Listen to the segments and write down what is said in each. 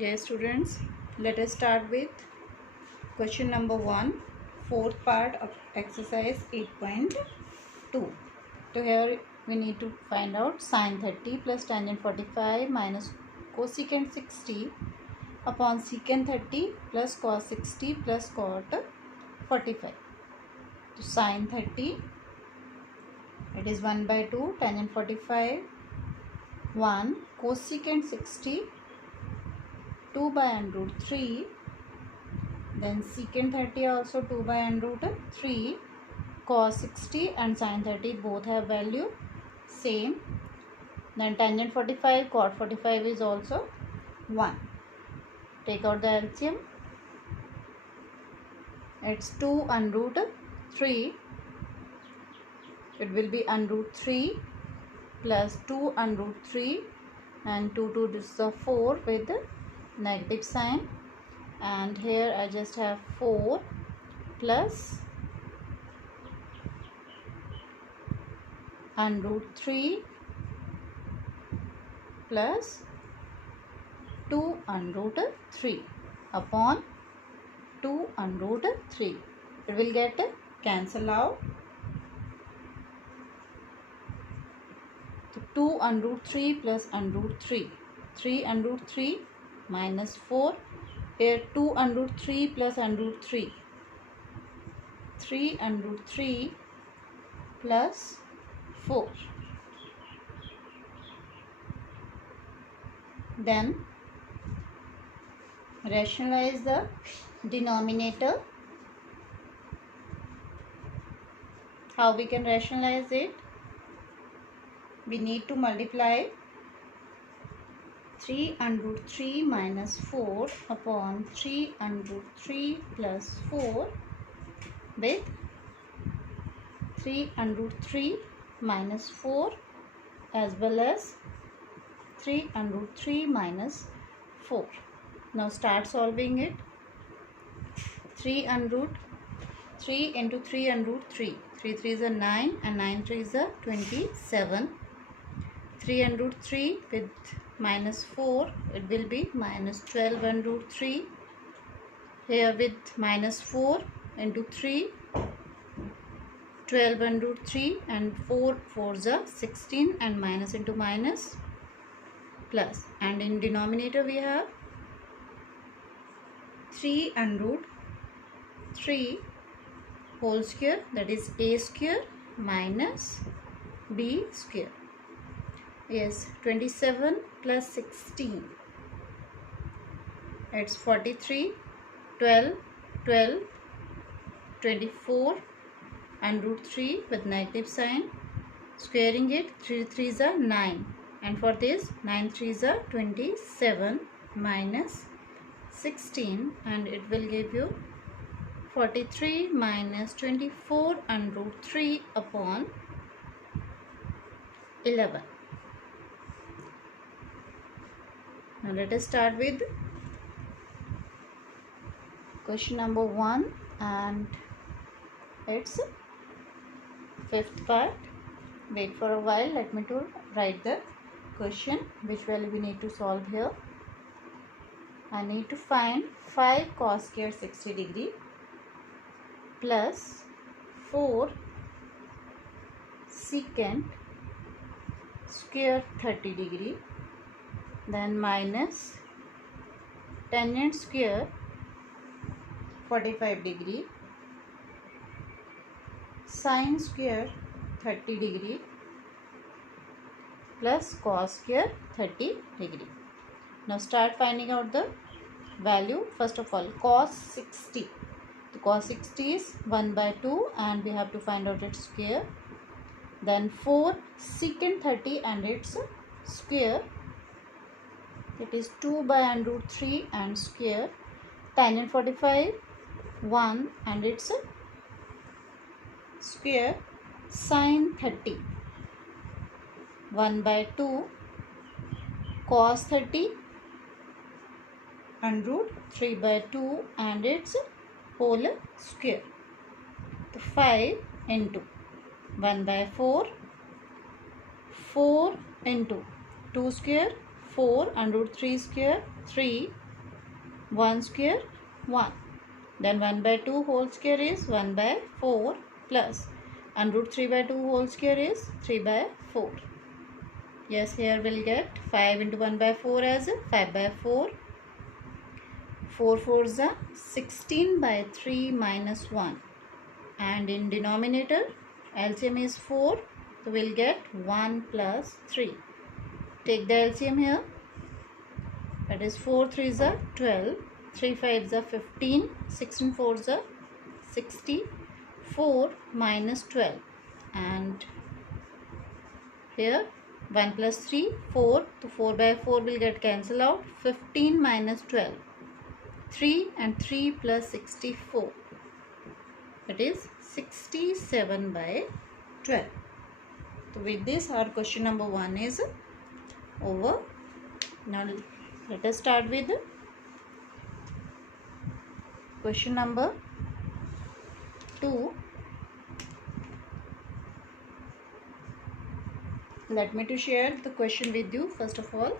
Yes, students, let us start with question number 1, fourth part of exercise 8.2. So here we need to find out sine 30 plus tangent 45 minus cosecant 60 upon secant 30 plus cos 60 plus cot 45. So sine 30, it is 1 by 2, tangent 45, 1, cosecant 60, 2 by under root 3, then secant 30 also 2 by under root 3, cos 60 and sin 30 both have value same. Then tangent 45, cot 45 is also 1. Take out the LCM. It's 2 under root 3. It will be under root 3 plus 2 under root 3 and 2 this is a 4 with negative sign, and here I just have 4 plus under root 3 plus 2 under root 3 upon 2 under root 3. It will get cancel out. So 2 under root 3 plus under root 3. 3 under root 3 minus 4. Here 2 under root 3 plus under root 3. 3 under root 3 plus 4. Then rationalize the denominator. How we can rationalize it? We need to multiply 3 under root 3 minus 4 upon 3 under root 3 plus 4 with 3 under root 3 minus 4 as well as 3 under root 3 minus 4. Now start solving it. 3 under root 3 into 3 under root 3. 3 3 is a 9 and 9 3 is a 27. 3 under root 3 with minus 4, it will be minus 12 under root 3. Here with minus 4 into 3, 12 under root 3 and 4 4s are 16 and minus into minus plus, and in denominator we have 3 under root 3 whole square, that is a square minus b square. Yes, 27 plus 16, it's 43, 12, 12, 24 and root 3 with negative sign, squaring it, 3 3s are 9, and for this 9 3s are 27 minus 16, and it will give you 43 minus 24 and root 3 upon 11. Now let us start with question number 1, and it's fifth part. Wait for a while, let me to write the question which value we need to solve here. I need to find 5 cos square 60 degree plus 4 secant square 30 degree, then minus tangent square 45 degree, sine square 30 degree plus cos square 30 degree. Now start finding out the value. First of all, cos 60. The cos 60 is 1 by 2 and we have to find out its square. Then 4 secant 30 and its square. It is 2 by under root 3 and square. Tangent 45, 1 and its square. Sine 30, 1 by 2, cos 30 and root 3 by 2 and its whole square. So 5 into 1 by 4, 4 into 2 square, 4 and root 3 square, 3 1 square 1. Then 1 by 2 whole square is 1 by 4 plus and root 3 by 2 whole square is 3 by 4. Yes, here we'll get 5 into 1 by 4 as 5 by 4. 4 4s are 16 by 3 minus 1. And in denominator, LCM is 4. So we'll get 1 plus 3. Take the LCM here. That is 4 3s are 12. 3 5s are 15. 16 4s are 60. 4 minus 12. And here 1 plus 3, 4. So 4 by 4 will get cancelled out. 15 minus 12. 3 and 3 plus 64. That is 67 by 12. So with this our question number 1 is over. Now let us start with question number 2. Let me to share the question with you. First of all,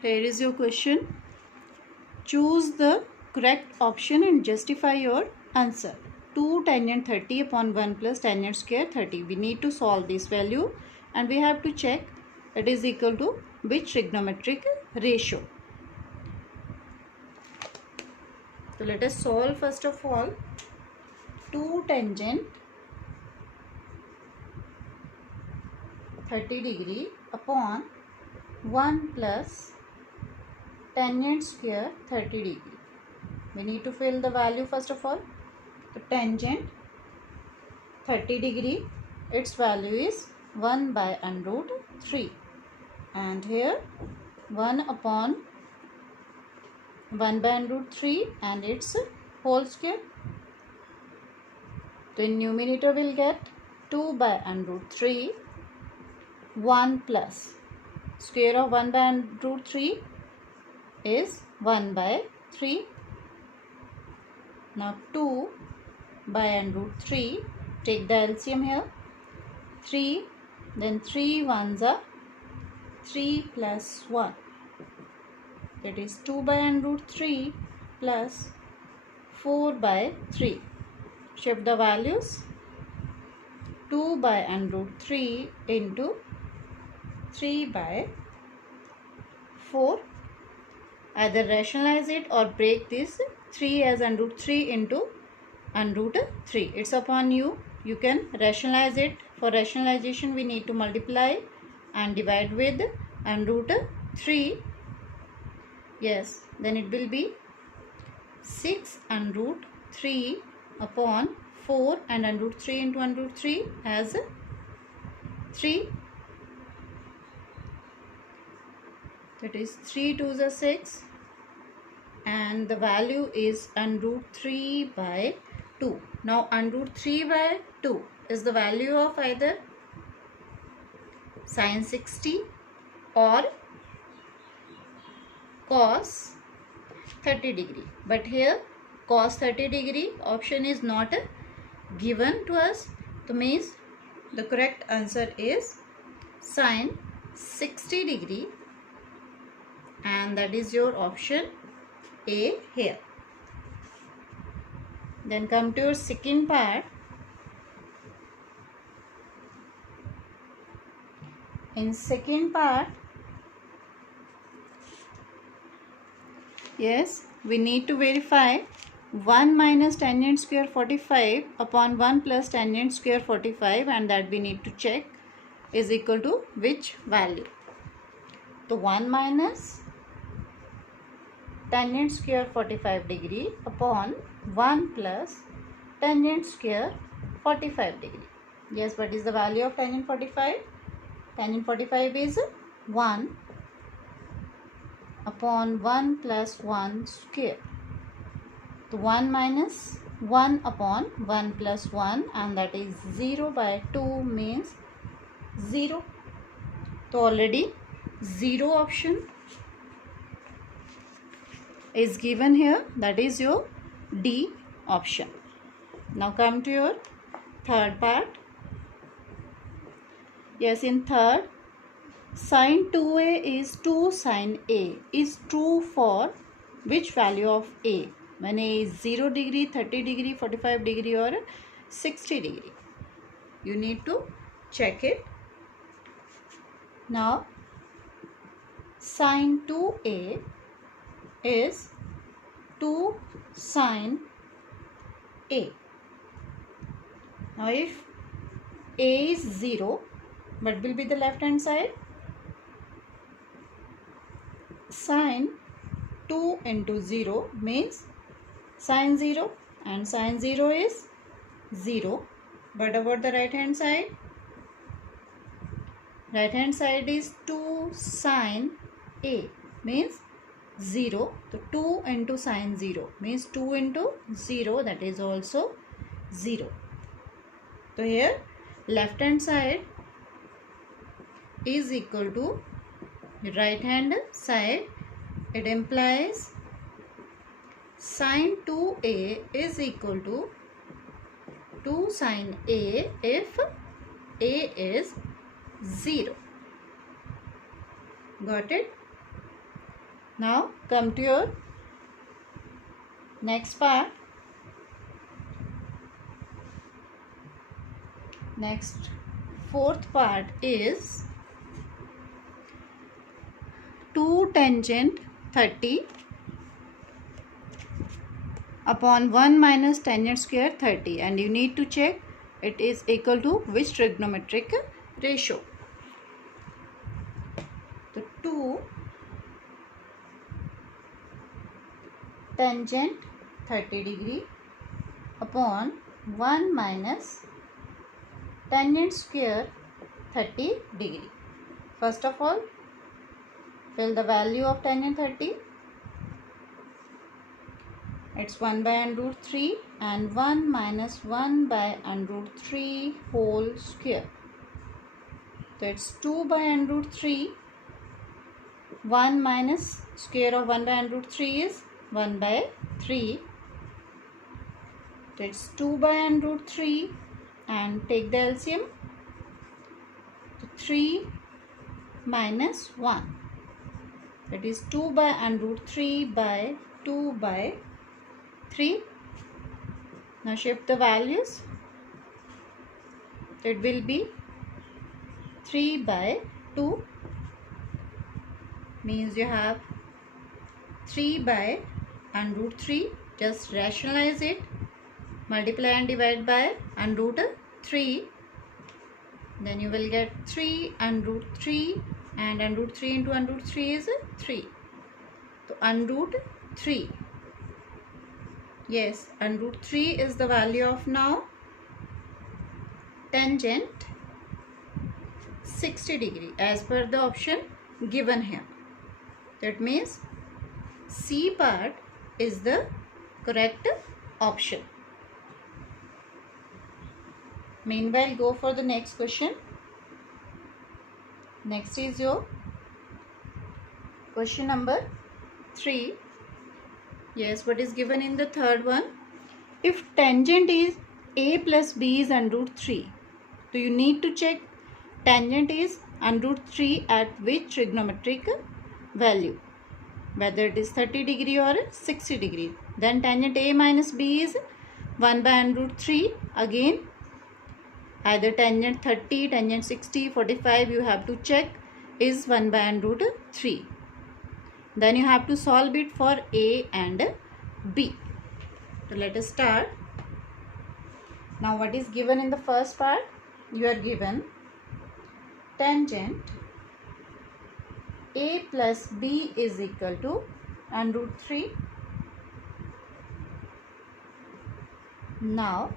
here is your question. Choose the correct option and justify your answer. 2 tangent 30 upon 1 plus tangent square 30. We need to solve this value and we have to check it is equal to which trigonometric ratio. So let us solve first of all. 2 tangent 30 degree upon 1 plus tangent square 30 degree. We need to fill the value first of all. The tangent 30 degree, its value is 1 by under root 3. And here 1 upon 1 by under root 3 and its whole square. The numerator will get 2 by under root 3. 1 plus square of 1 by under root 3 is 1 by 3. Now 2 by under root 3, take the LCM here. 3, then 3 ones are 3 plus 1. That is 2 by under root 3 plus 4 by 3. Shift the values. 2 by under root 3 into 3 by 4. Either rationalize it or break this 3 as under root 3 into under root 3. It's upon you. You can rationalize it. For rationalization we need to multiply and divide with under root 3. Yes, then it will be 6 under root 3 upon 4 and under root 3 into under root 3 as 3. That is 3 2s are 6 and the value is under root 3 by 2. Now under root 3 by 2 is the value of either sin 60 or cos 30 degree. But here cos 30 degree option is not given to us. So means the correct answer is sin 60 degree. And that is your option A here. Then come to your second part. In second part, yes, we need to verify 1 minus tangent square 45 upon 1 plus tangent square 45, and that we need to check is equal to which value. So 1 minus tangent square 45 degree upon 1 plus tangent square 45 degree. Yes, what is the value of tangent 45? Tangent 45 is 1 upon 1 plus 1 square. So 1 minus 1 upon 1 plus 1, and that is 0 by 2 means 0. So already 0 option is given here, that is your D option. Now come to your third part. Yes, in third, sin 2a is 2 sin a is true for which value of A, when A is 0 degree, 30 degree, 45 degree or 60 degree. You need to check it. Now sine 2A is 2 sine A. Now if A is 0, what will be the left hand side? Sine 2 into 0 means sine 0, and sine 0 is 0. But about the right hand side? Right hand side is 2 sine A means 0. So 2 into sine 0 means 2 into 0, that is also 0. So here left hand side is equal to right hand side. It implies sine 2A is equal to 2 sine A if A is 0. Got it? Now come to your next part. Next, fourth part is 2 tangent 30 upon 1 minus tangent square 30, and you need to check it is equal to which trigonometric ratio. So 2 tangent 30 degree upon 1 minus tangent square 30 degree. First of all, fill the value of tangent 30. It's 1 by under root 3 and 1 minus 1 by under root 3 whole square. So it's 2 by under root 3. 1 minus square of 1 by under root 3 is 1 by 3. So it's 2 by under root 3 and take the LCM. So 3 minus 1. That is 2 by under root 3 by 2 by 3. Now shift the values. It will be 3 by 2. Means you have 3 by under root 3. Just rationalize it. Multiply and divide by under root 3. Then you will get 3 under root 3, and under root 3 into under root 3 is 3. So under root 3. Yes, under root 3 is the value of now tangent 60 degree as per the option given here. That means C part is the correct option. Meanwhile, go for the next question. Next is your question number 3. Yes, what is given in the third one? If tangent is A plus B is under root 3, so you need to check tangent is under root 3 at which trigonometric value, whether it is 30 degree or 60 degree. Then tangent A minus B is 1 by under root 3. Again, either tangent 30, tangent 60, 45, you have to check is 1 by under root 3. Then you have to solve it for A and B. So let us start. Now what is given in the first part? You are given tangent A plus B is equal to under root 3. Now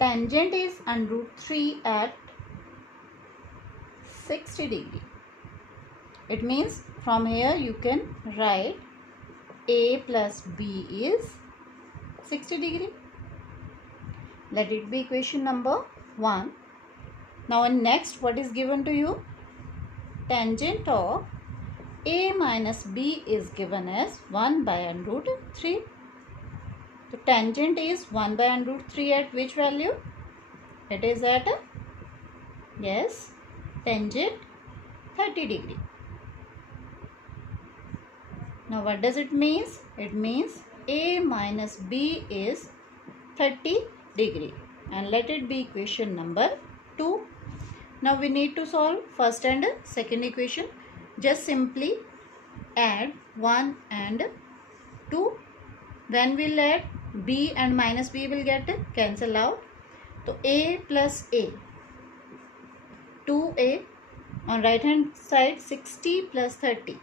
tangent is under root 3 at 60 degree. It means from here you can write A plus B is 60 degree. Let it be equation number 1. Now in next, what is given to you? Tangent of A minus B is given as 1 by under root 3. So tangent is 1 by under root 3 at which value? It is at, yes, tangent 30 degree. Now what does it means? It means A minus B is 30 degree, and let it be equation number 2. Now we need to solve first and second equation. Just simply add 1 and 2. When we'll add, B and minus B will get cancel out. So A plus A, 2A, on right hand side 60 plus 30,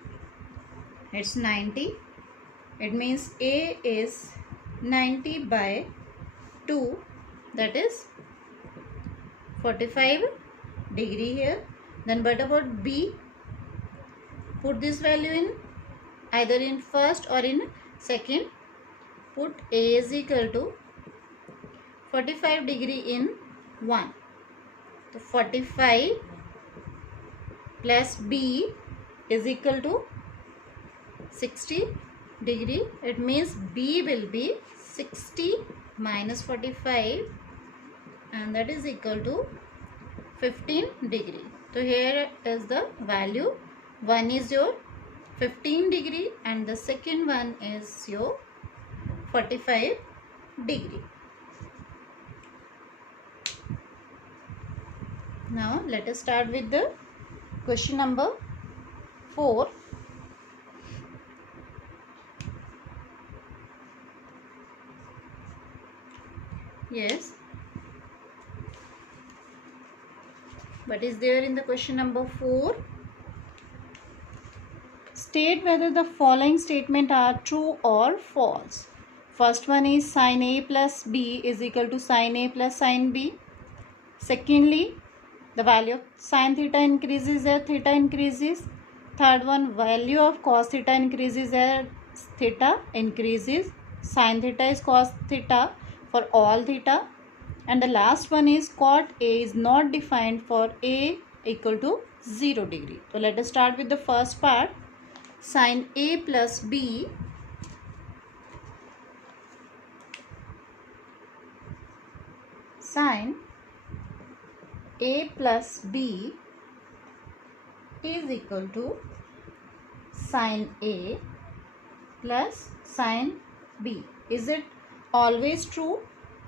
it's 90. It means A is 90 by 2, that is 45 degree here. Then what about B? Put this value in either in first or in second. Put A is equal to 45 degree in 1. So 45 plus B is equal to 60 degree. It means B will be 60 minus 45, and that is equal to 15 degree. So here is the value. One is your 15 degree and the second one is your 45 degree. Now let us start with the question number 4. Yes. What is there in the question number 4? State whether the following statement are true or false. First one is sin A plus B is equal to sin A plus sin B. Secondly, the value of sin theta increases as theta increases. Third one, value of cos theta increases as theta increases. Sin theta is cos theta for all theta. And the last one is cot A is not defined for A equal to 0 degree. So let us start with the first part. Sin A plus B sin A plus B is equal to sin A plus sin B. Is it always true?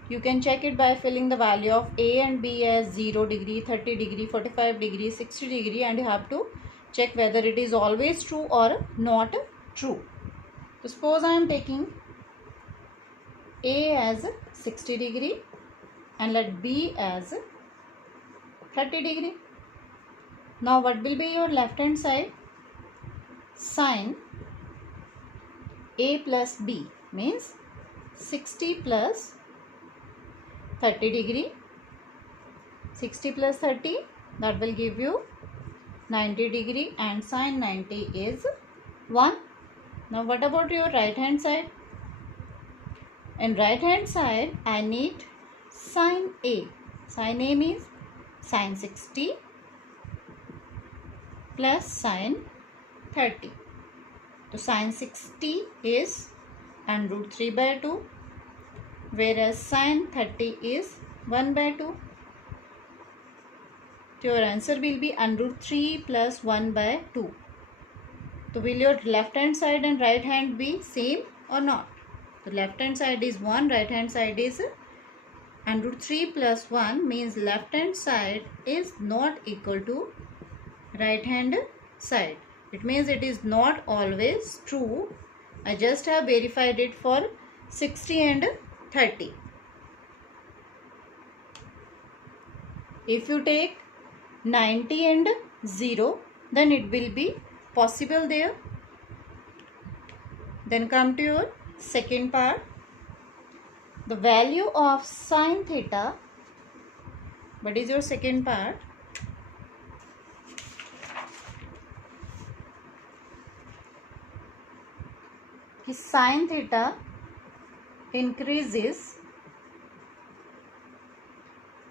You can check it by filling the value of A and B as 0 degree, 30 degree, 45 degree, 60 degree, and you have to check whether it is always true or not true. So suppose I am taking A as 60 degree and let B as 30 degree. Now what will be your left hand side? Sin A plus B means 60 plus 30 degree. 60 plus 30, that will give you 90 degree, and sin 90 is 1. Now what about your right hand side? In right hand side I need sin A. Sin A means sin 60 plus sin 30. So sin 60 is under root 3 by 2, whereas sin 30 is 1 by 2. So your answer will be under root 3 plus 1 by 2. So will your left hand side and right hand be same or not? So left hand side is 1, right hand side is under root 3 plus 1, means left hand side is not equal to right hand side. It means it is not always true. I just have verified it for 60 and 30. If you take 90 and 0, then it will be possible there. Then come to your second part. The value of sin theta. What is your second part? Sin theta increases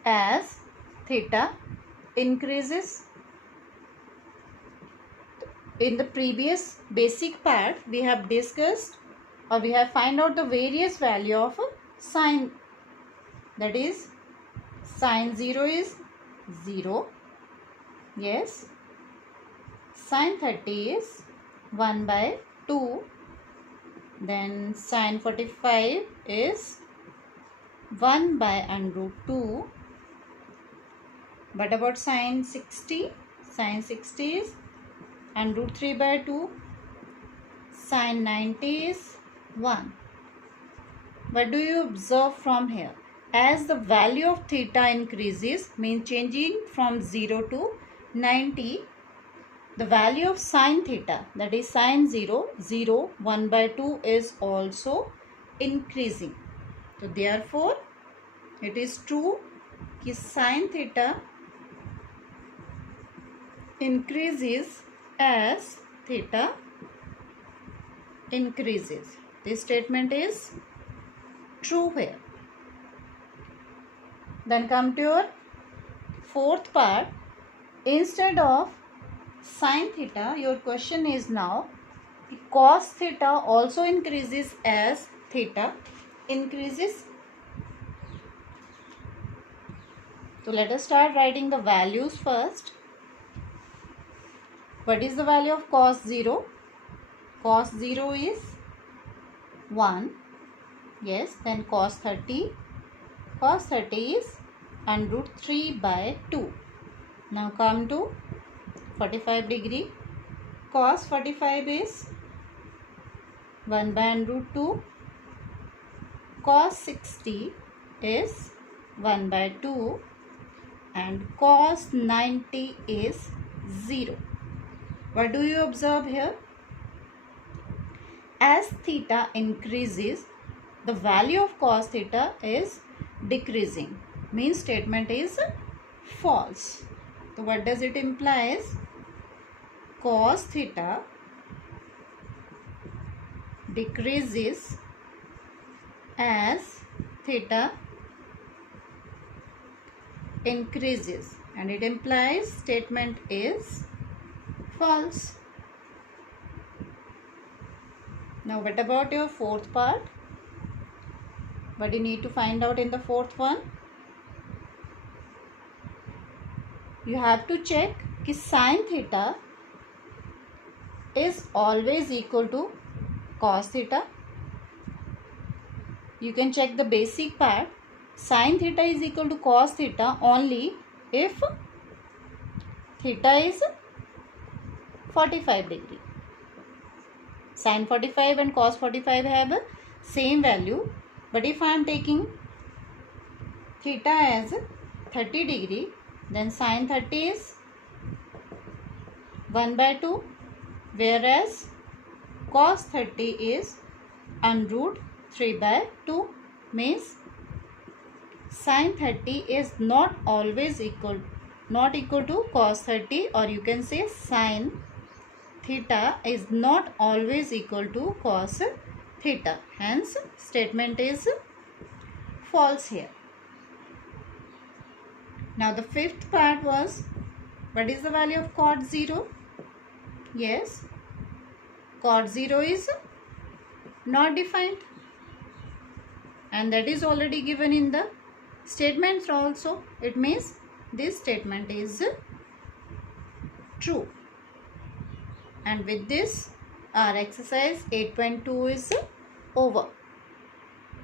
as theta increases. In the previous basic part we have discussed, or we have find out the various value of sin. That is, sin 0 is 0. Yes. Sin 30 is 1 by 2. Then sine 45 is 1 by under root 2. What about sine 60? Sine 60 is under root 3 by 2. Sine 90 is 1. What do you observe from here? As the value of theta increases, means changing from 0 to 90, the value of sine theta, that is sine 0, 0, 1 by 2 is also increasing. So therefore, it is true that sine theta increases as theta increases. This statement is true here. Then come to your fourth part. Instead of sine theta, your question is now cos theta also increases as theta increases. So let us start writing the values first. What is the value of cos 0? Cos 0 is 1. Yes, then cos 30. Cos 30 is under root 3 by 2. Now come to 45 degree. Cos 45 is 1 by under root 2. Cos 60 is 1 by 2. And cos 90 is 0. What do you observe here? As theta increases, the value of cos theta is decreasing. Means statement is false. So what does it imply? Cos theta decreases as theta increases, and it implies statement is false. Now what about your fourth part? What do you need to find out in the fourth one? You have to check कि sine theta is always equal to cos theta. You can check the basic part. Sine theta is equal to cos theta only if theta is 45 degree. Sine 45 and cos 45 have same value. But if I am taking theta as 30 degree, then sine 30 is 1 by 2, whereas cos 30 is under root 3 by 2. Means sine 30 is not equal to cos 30, or you can say sine theta is not always equal to cos theta. Hence statement is false here. Now the fifth part was, what is the value of cot 0? Yes, cot 0 is not defined, and that is already given in the statements also. It means this statement is true. And with this, our exercise 8.2 is over.